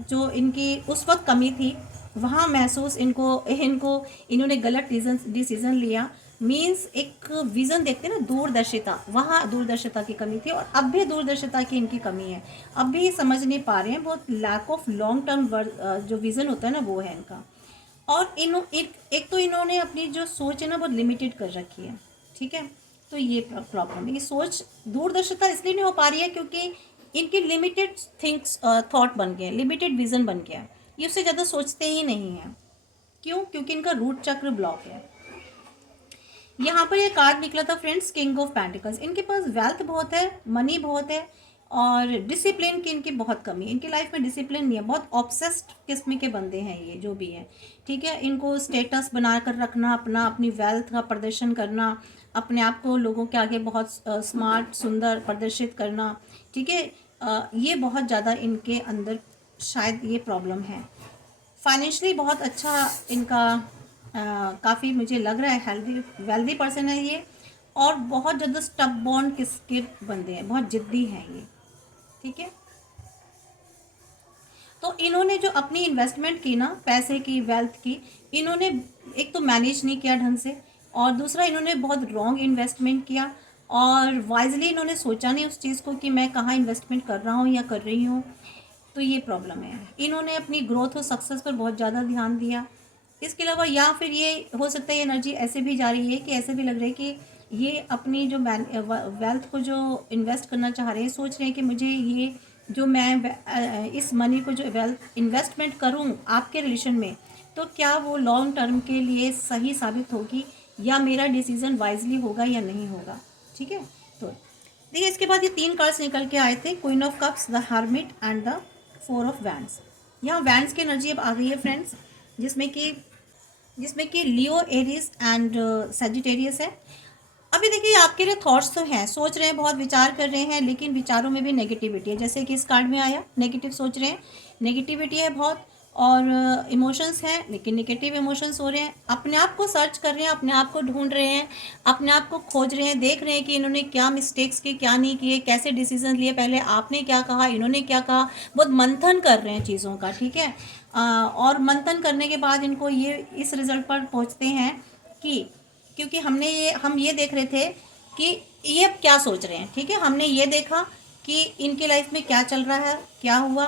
जो इनकी उस वक्त कमी थी, वहाँ महसूस इनको इनको इन्होंने गलत डिसीज़न लिया। मीन्स एक विज़न देखते ना, दूरदर्शिता, वहाँ दूरदर्शिता की कमी थी, और अब भी दूरदर्शिता की इनकी कमी है। अब भी समझ नहीं पा रहे हैं, बहुत लैक ऑफ लॉन्ग टर्म जो विज़न होता है ना, वो है इनका। और एक तो इन्होंने अपनी जो सोच है ना बहुत लिमिटेड कर रखी है। ठीक है, तो ये प्रॉब्लम है, ये सोच दूरदर्शिता इसलिए नहीं हो पा रही है क्योंकि इनकी लिमिटेड थिंक्स थॉट बन गया, लिमिटेड विजन बन गया, ये उससे ज़्यादा सोचते ही नहीं हैं। क्यों? क्योंकि इनका रूट चक्र ब्लॉक है। यहाँ पर ये कार्ड निकला था फ्रेंड्स, किंग ऑफ पेंटिकल्स। इनके पास वेल्थ बहुत है, मनी बहुत है, और डिसिप्लिन की इनकी बहुत कमी है। इनकी लाइफ में डिसिप्लिन नहीं है, बहुत ऑब्सेस्ड किस्म के बंदे हैं ये जो भी हैं। ठीक है, इनको स्टेटस बना कर रखना, अपनी वेल्थ का प्रदर्शन करना, अपने आप को लोगों के आगे बहुत स्मार्ट सुंदर प्रदर्शित करना। ठीक है, ये बहुत ज़्यादा इनके अंदर शायद ये प्रॉब्लम है। फाइनेंशियली बहुत अच्छा इनका काफ़ी मुझे लग रहा है हेल्दी वेल्दी पर्सन है ये, और बहुत ज़्यादा स्टबबॉर्न किसके बंदे हैं, बहुत ज़िद्दी हैं ये। ठीक है, तो इन्होंने जो अपनी इन्वेस्टमेंट की ना, पैसे की, वेल्थ की, इन्होंने एक तो मैनेज नहीं किया ढंग से, और दूसरा इन्होंने बहुत रॉन्ग इन्वेस्टमेंट किया, और वाइजली इन्होंने सोचा नहीं उस चीज़ को कि मैं कहाँ इन्वेस्टमेंट कर रहा हूँ या कर रही हूँ। तो ये प्रॉब्लम है। इन्होंने अपनी ग्रोथ और सक्सेस पर बहुत ज़्यादा ध्यान दिया। इसके अलावा या फिर ये हो सकता है ये एनर्जी ऐसे भी जा रही है कि ऐसे भी लग रहा है कि ये अपनी जो वेल्थ को जो इन्वेस्ट करना चाह रहे हैं, सोच रहे हैं कि मुझे ये जो मैं इस मनी को जो वेल्थ इन्वेस्टमेंट करूं आपके रिलेशन में, तो क्या वो लॉन्ग टर्म के लिए सही साबित होगी या मेरा डिसीजन वाइजली होगा या नहीं होगा। ठीक है, तो देखिए इसके बाद ये 3 कार्ड्स निकल के आए थे, queen of cups, the hermit and the 4 of wands. यहाँ वैंड्स की एनर्जी अब आ गई है फ्रेंड्स, जिसमें कि लियो, एरीज एंड सेजिटेरियस है। अभी देखिए आपके लिए थॉट्स तो हैं, सोच रहे हैं, बहुत विचार कर रहे हैं, लेकिन विचारों में भी नेगेटिविटी है। जैसे कि इस कार्ड में आया, नेगेटिव सोच रहे हैं, नेगेटिविटी है बहुत, और इमोशंस हैं लेकिन नेगेटिव इमोशंस हो रहे हैं। अपने आप को सर्च कर रहे हैं, अपने आप को ढूंढ रहे हैं, अपने आप को खोज रहे हैं, देख रहे हैं कि इन्होंने क्या मिस्टेक्स की, क्या नहीं किए, कैसे डिसीजन लिए, पहले आपने क्या कहा, इन्होंने क्या कहा, बहुत मंथन कर रहे हैं चीज़ों का। ठीक है, और मंथन करने के बाद इनको ये इस रिजल्ट पर पहुँचते हैं कि क्योंकि हम ये देख रहे थे कि ये अब क्या सोच रहे हैं। ठीक है, हमने ये देखा कि इनके लाइफ में क्या चल रहा है, क्या हुआ,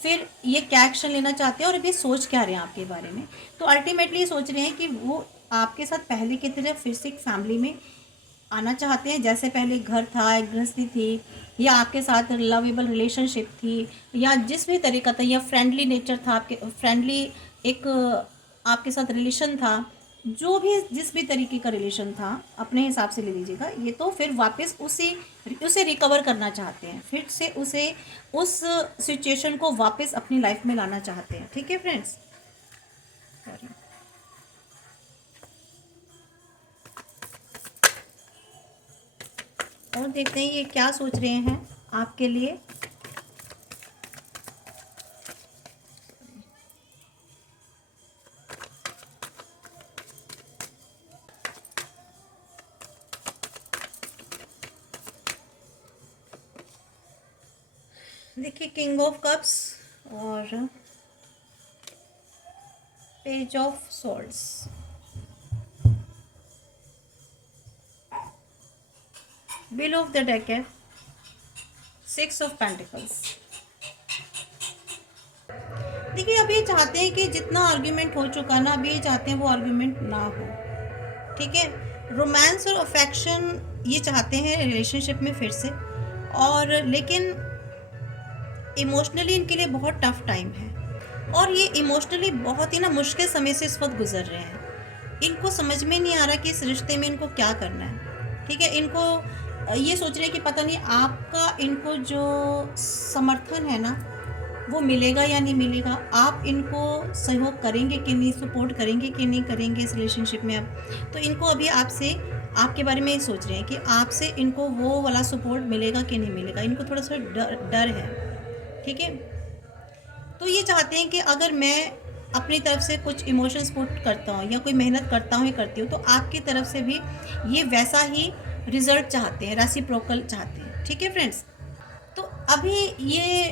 फिर ये क्या एक्शन लेना चाहते हैं और अभी सोच क्या रहे हैं आपके बारे में। तो अल्टीमेटली सोच रहे हैं कि वो आपके साथ पहले की तरह फिर से एक फैमिली में आना चाहते हैं, जैसे पहले घर था, एक गृहस्थी थी, या आपके साथ लवेबल रिलेशनशिप थी, या जिस भी तरीका था, या फ्रेंडली नेचर था, आपके फ्रेंडली एक आपके साथ रिलेशन था, जो भी जिस भी तरीके का रिलेशन था अपने हिसाब से ले लीजिएगा। ये तो फिर वापस उसे रिकवर करना चाहते हैं, फिर से उस सिचुएशन को वापस अपनी लाइफ में लाना चाहते हैं। ठीक है फ्रेंड्स, और देखते हैं ये क्या सोच रहे हैं आपके लिए। देखिए किंग ऑफ कप्स और page of swords, bill of the deck है 6 ऑफ पेंटिकल्स। देखिए अब ये चाहते हैं कि जितना आर्ग्यूमेंट हो चुका ना, अब ये चाहते हैं वो आर्ग्यूमेंट ना हो। ठीक है, रोमांस और अफेक्शन ये चाहते हैं रिलेशनशिप में फिर से, और लेकिन इमोशनली इनके लिए बहुत टफ टाइम है, और ये इमोशनली बहुत ही ना मुश्किल समय से इस वक्त गुजर रहे हैं। इनको समझ में नहीं आ रहा कि इस रिश्ते में इनको क्या करना है। ठीक है, इनको ये सोच रहे हैं कि पता नहीं आपका इनको जो समर्थन है ना वो मिलेगा या नहीं मिलेगा, आप इनको सहयोग करेंगे कि नहीं, सपोर्ट करेंगे कि नहीं करेंगे इस रिलेशनशिप में। अब तो इनको अभी आपसे आपके बारे में ही सोच रहे हैं कि आपसे इनको वो वाला सपोर्ट मिलेगा कि नहीं मिलेगा। इनको थोड़ा सा डर है। ठीक है, तो ये चाहते हैं कि अगर मैं अपनी तरफ से कुछ इमोशंस पुट करता हूँ या कोई मेहनत करता हूँ या करती हूँ, तो आपकी तरफ से भी ये वैसा ही रिजल्ट चाहते हैं, रेसिप्रोकल चाहते हैं। ठीक है फ्रेंड्स, तो अभी ये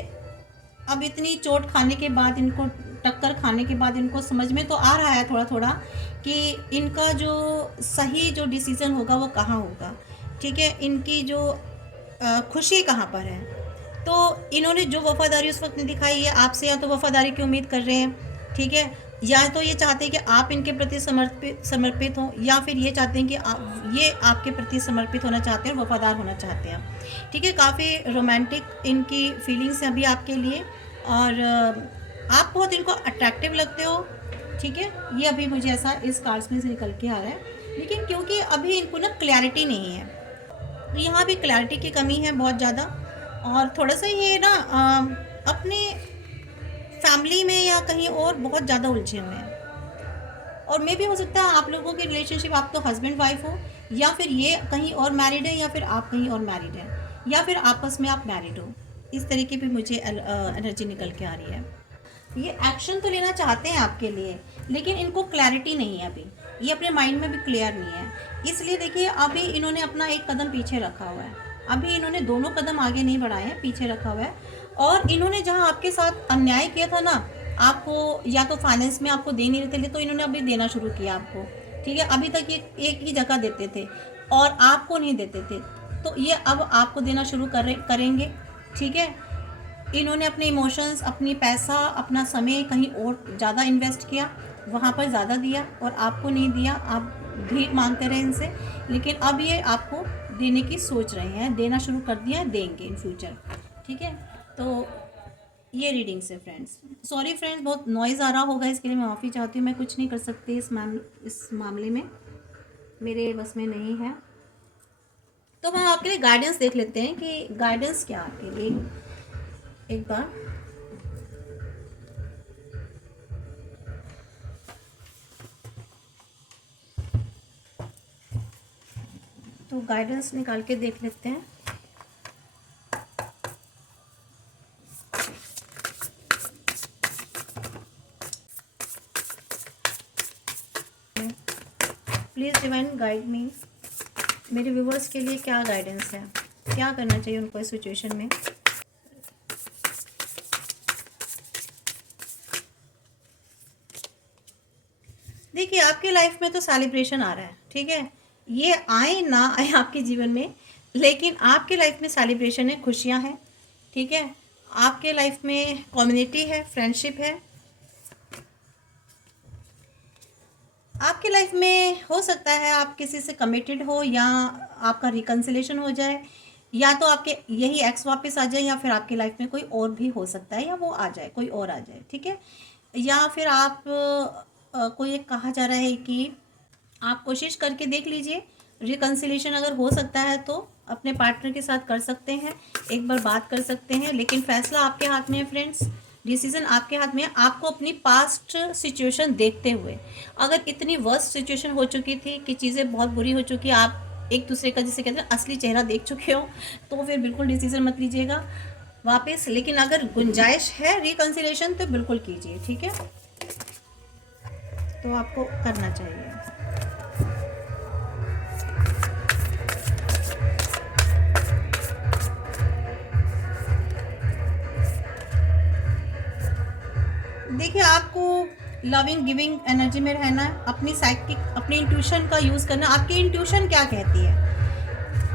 अब इतनी चोट खाने के बाद, इनको टक्कर खाने के बाद इनको समझ में तो आ रहा है थोड़ा थोड़ा कि इनका जो सही जो डिसीज़न होगा वो कहाँ होगा। ठीक है, इनकी जो खुशी कहाँ पर है। तो इन्होंने जो वफ़ादारी उस वक्त नहीं दिखाई है आपसे, या तो वफ़ादारी की उम्मीद कर रहे हैं। ठीक है, या तो ये चाहते हैं कि आप इनके प्रति समर्पित हों, या फिर ये चाहते हैं कि ये आपके प्रति समर्पित होना चाहते हैं, वफ़ादार होना चाहते हैं। ठीक है, काफ़ी रोमांटिक इनकी फीलिंग्स हैं अभी आपके लिए, और आप बहुत इनको अट्रैक्टिव लगते हो। ठीक है, ये अभी मुझे ऐसा इस कार्ड्स में से निकल के आ रहा है। लेकिन क्योंकि अभी इनको ना क्लैरिटी नहीं है, तो यहाँ भी क्लैरिटी की कमी है बहुत ज़्यादा, और थोड़ा सा ये ना अपने फैमिली में या कहीं और बहुत ज़्यादा उलझे हुए हैं। और मे भी हो सकता है आप लोगों की रिलेशनशिप, आप तो हस्बैंड वाइफ हो, या फिर ये कहीं और मैरिड है, या फिर आप कहीं और मैरिड हैं, या फिर आपस में आप मैरिड हो। इस तरीके पे मुझे एनर्जी निकल के आ रही है। ये एक्शन तो लेना चाहते हैं आपके लिए, लेकिन इनको क्लैरिटी नहीं है अभी, ये अपने माइंड में भी क्लियर नहीं है। इसलिए देखिए अभी इन्होंने अपना एक कदम पीछे रखा हुआ है, अभी इन्होंने दोनों कदम आगे नहीं बढ़ाए हैं, पीछे रखा हुआ है। और इन्होंने जहाँ आपके साथ अन्याय किया था ना, आपको या तो फाइनेंस में आपको दे नहीं रहे थे, तो इन्होंने अभी देना शुरू किया आपको। ठीक है, अभी तक ये एक ही जगह देते थे और आपको नहीं देते थे, तो ये अब आपको देना शुरू करेंगे, ठीक है। इन्होंने अपने इमोशंस, अपनी पैसा, अपना समय कहीं और ज़्यादा इन्वेस्ट किया, वहाँ पर ज़्यादा दिया और आपको नहीं दिया। आप भीख मांगते रहे इनसे, लेकिन अब ये आपको देने की सोच रहे हैं, देना शुरू कर दिया है, देंगे इन फ्यूचर, ठीक है। तो ये रीडिंग से फ्रेंड्स, सॉरी फ्रेंड्स बहुत नॉइज़ आ रहा होगा, इसके लिए मैं माफ़ी चाहती हूँ। मैं कुछ नहीं कर सकती इस मामले में, मेरे बस में नहीं है। तो हम आपके लिए गाइडेंस देख लेते हैं कि गाइडेंस क्या आपके लिए। एक बार तो गाइडेंस निकाल के देख लेते हैं। प्लीज़ डिवाइन गाइड मी, मेरे व्यूवर्स के लिए क्या गाइडेंस है, क्या करना चाहिए उनको इस सिचुएशन में। देखिए आपके लाइफ में तो सेलिब्रेशन आ रहा है, ठीक है। ये आए ना आए आपके जीवन में, लेकिन आपके लाइफ में सेलिब्रेशन है, खुशियां हैं, ठीक है। आपके लाइफ में कम्युनिटी है, फ्रेंडशिप है। आपके लाइफ में हो सकता है आप किसी से कमिटेड हो, या आपका रिकन्सिलेशन हो जाए, या तो आपके यही एक्स वापस आ जाए, या फिर आपकी लाइफ में कोई और भी हो सकता है, या वो आ जाए, कोई और आ जाए, ठीक है। या फिर आप कोई एक कहा जा रहा है कि आप कोशिश करके देख लीजिए, रिकन्सिलेशन अगर हो सकता है तो अपने पार्टनर के साथ कर सकते हैं, एक बार बात कर सकते हैं, लेकिन फैसला आपके हाथ में है फ्रेंड्स, डिसीजन आपके हाथ में है। आपको अपनी पास्ट सिचुएशन देखते हुए, अगर इतनी वर्स्ट सिचुएशन हो चुकी थी कि चीज़ें बहुत बुरी हो चुकी, आप एक दूसरे का जिसे कहते हैं असली चेहरा देख चुके हो, तो फिर बिल्कुल डिसीजन मत लीजिएगा वापस। लेकिन अगर गुंजाइश है रिकन्सिलेशन तो बिल्कुल कीजिए, ठीक है। तो आपको करना चाहिए। देखिए आपको लविंग गिविंग एनर्जी में रहना है, अपनी साइकिक, अपनी इंट्यूशन का यूज़ करना। आपकी इंट्यूशन क्या कहती है,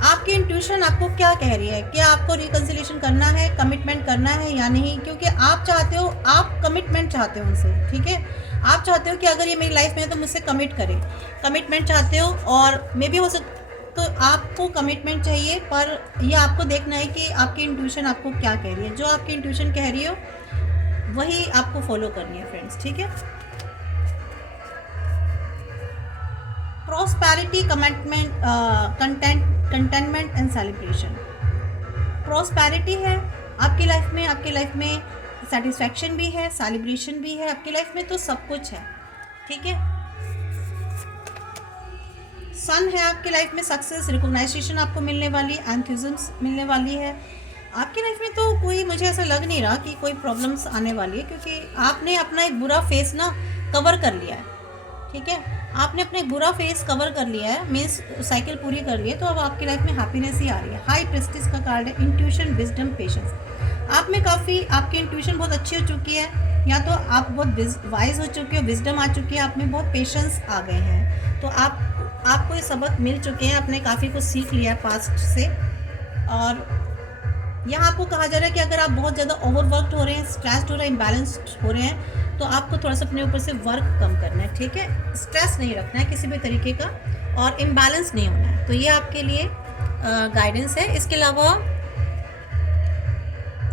आपकी इंट्यूशन आपको क्या कह रही है, क्या आपको रिकन्सिलेशन करना है, कमिटमेंट करना है या नहीं। क्योंकि आप चाहते हो, आप कमिटमेंट चाहते हो उनसे, ठीक है। आप चाहते हो कि अगर ये मेरी लाइफ में है तो मुझसे कमिट करे, कमिटमेंट चाहते हो। और मे भी हो सकता तो आपको कमिटमेंट चाहिए, पर ये आपको देखना है कि आपकी इंट्यूशन आपको क्या कह रही है। जो आपकी इंट्यूशन कह रही हो वही आपको फॉलो करनी है फ्रेंड्स, ठीक है। Prosperity, commitment, containment and celebration. Prosperity है आपकी लाइफ में, आपकी लाइफ में सेटिस्फैक्शन भी है, सेलिब्रेशन भी है, आपकी लाइफ में तो सब कुछ है, ठीक है। सन है आपकी लाइफ में, सक्सेस, रिकॉग्नाइजेशन आपको मिलने वाली, एंथुसिज्म मिलने वाली है। आपकी लाइफ में तो कोई, मुझे ऐसा लग नहीं रहा कि कोई प्रॉब्लम्स आने वाली है, क्योंकि आपने अपना एक बुरा फेस ना कवर कर लिया है, ठीक है। आपने अपने बुरा फेस कवर कर लिया है, मीन्स साइकिल पूरी कर ली है। तो अब आपकी लाइफ में हैप्पीनेस ही आ रही है। हाई प्रेस्टिज का कार्ड है, इंट्यूशन, विजडम, पेशेंस। आप में काफ़ी आपकी इंट्यूशन बहुत अच्छी हो चुकी है, या तो आप बहुत वाइज हो चुके हो, विजडम आ चुकी है, आप में बहुत पेशेंस आ गए हैं। तो आपको ये सबक मिल चुके हैं, आपने काफ़ी कुछ सीख लिया है पास्ट से। और यहाँ आपको कहा जा रहा है कि अगर आप बहुत ज़्यादा ओवरवर्कड हो रहे हैं, स्ट्रेस्ड हो रहे हैं, इम्बैलेंस्ड हो रहे हैं, तो आपको थोड़ा सा अपने ऊपर से वर्क कम करना है, ठीक है। स्ट्रेस नहीं रखना है किसी भी तरीके का, और इम्बैलेंस नहीं होना है। तो ये आपके लिए गाइडेंस है। इसके अलावा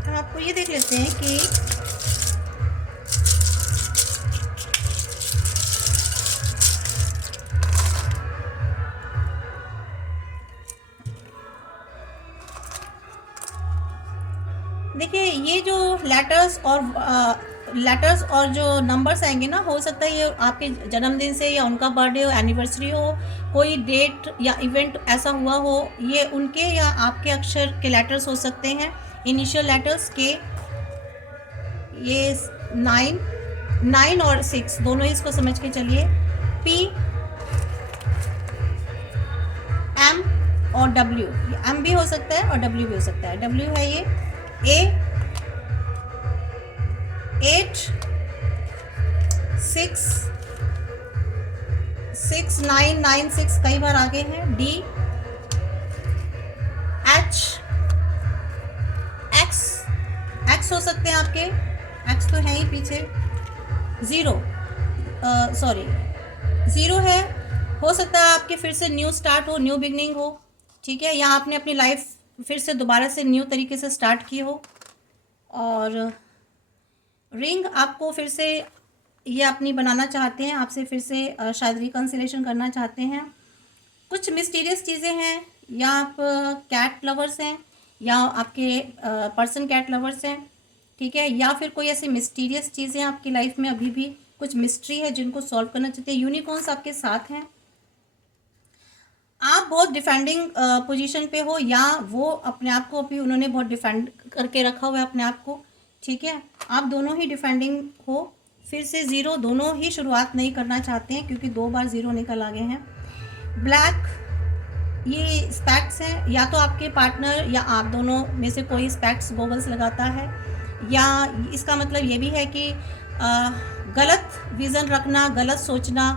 हम आपको ये देख लेते हैं कि देखिए ये जो लेटर्स और जो नंबर्स आएंगे ना, हो सकता है ये आपके जन्मदिन से, या उनका बर्थडे हो, एनिवर्सरी हो, कोई डेट या इवेंट ऐसा हुआ हो, ये उनके या आपके अक्षर के लेटर्स हो सकते हैं, इनिशियल लेटर्स के। ये 9 और 6 दोनों ही इसको समझ के चलिए। P, M और W, M भी हो सकता है और W भी हो सकता है। W है ये A, 8, 6, 9, 9, 6 कई बार आगे हैं। D, सकते हैं आपके, एक्स तो है ही पीछे, ज़ीरो, सॉरी ज़ीरो है। हो सकता है आपके फिर से न्यू स्टार्ट हो, न्यू बिगनिंग हो, ठीक है, या आपने अपनी लाइफ फिर से दोबारा से न्यू तरीके से स्टार्ट की हो। और रिंग आपको फिर से ये अपनी बनाना चाहते हैं, आपसे फिर से शायद रिकन्सिलेशन करना चाहते हैं। कुछ मिस्टीरियस चीज़ें हैं, या आप कैट लवर्स हैं, या आपके पर्सन कैट लवर्स हैं, ठीक है, या फिर कोई ऐसी मिस्टीरियस चीज़ें आपकी लाइफ में अभी भी कुछ मिस्ट्री है जिनको सॉल्व करना चाहते हैं। यूनिकॉर्न्स आपके साथ हैं, आप बहुत डिफेंडिंग पोजीशन पे हो, या वो अपने आप को अभी उन्होंने बहुत डिफेंड करके रखा हुआ है अपने आप को, ठीक है, आप दोनों ही डिफेंडिंग हो। फिर से ज़ीरो, दोनों ही शुरुआत नहीं करना चाहते हैं क्योंकि 2 बार ज़ीरो निकल आ गए हैं। ब्लैक, ये स्पेक्ट्स हैं, या तो आपके पार्टनर या आप दोनों में से कोई स्पेक्ट्स गोगल्स लगाता है, या इसका मतलब ये भी है कि गलत विज़न रखना, गलत सोचना,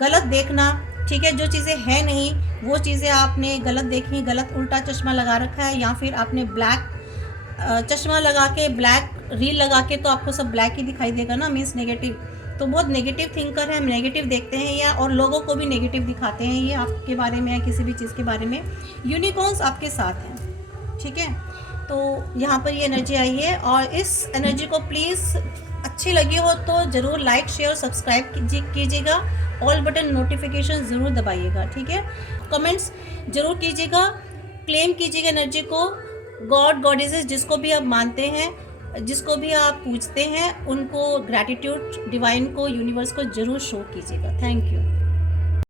गलत देखना, ठीक है, जो चीज़ें हैं नहीं वो चीज़ें आपने गलत देखी, गलत उल्टा चश्मा लगा रखा है, या फिर आपने ब्लैक चश्मा लगा के, ब्लैक रील लगा के, तो आपको सब ब्लैक ही दिखाई देगा ना, मीन्स नेगेटिव। तो बहुत नेगेटिव थिंकर है, नेगेटिव देखते हैं या और लोगों को भी नेगेटिव दिखाते हैं ये आपके बारे में या किसी भी चीज़ के बारे में। यूनिकॉर्न्स आपके साथ हैं, ठीक है, तो यहाँ पर ये एनर्जी आई है। और इस एनर्जी को प्लीज़ अच्छी लगी हो तो ज़रूर लाइक शेयर सब्सक्राइब कीजिएगा, ऑल बटन नोटिफिकेशन ज़रूर दबाइएगा, ठीक है, कमेंट्स ज़रूर कीजिएगा, क्लेम कीजिएगा एनर्जी को। गॉड गॉडेसेस जिसको भी आप मानते हैं, जिसको भी आप पूजते हैं, उनको ग्रैटिट्यूड डिवाइन को, यूनिवर्स को ज़रूर शो कीजिएगा। Thank you.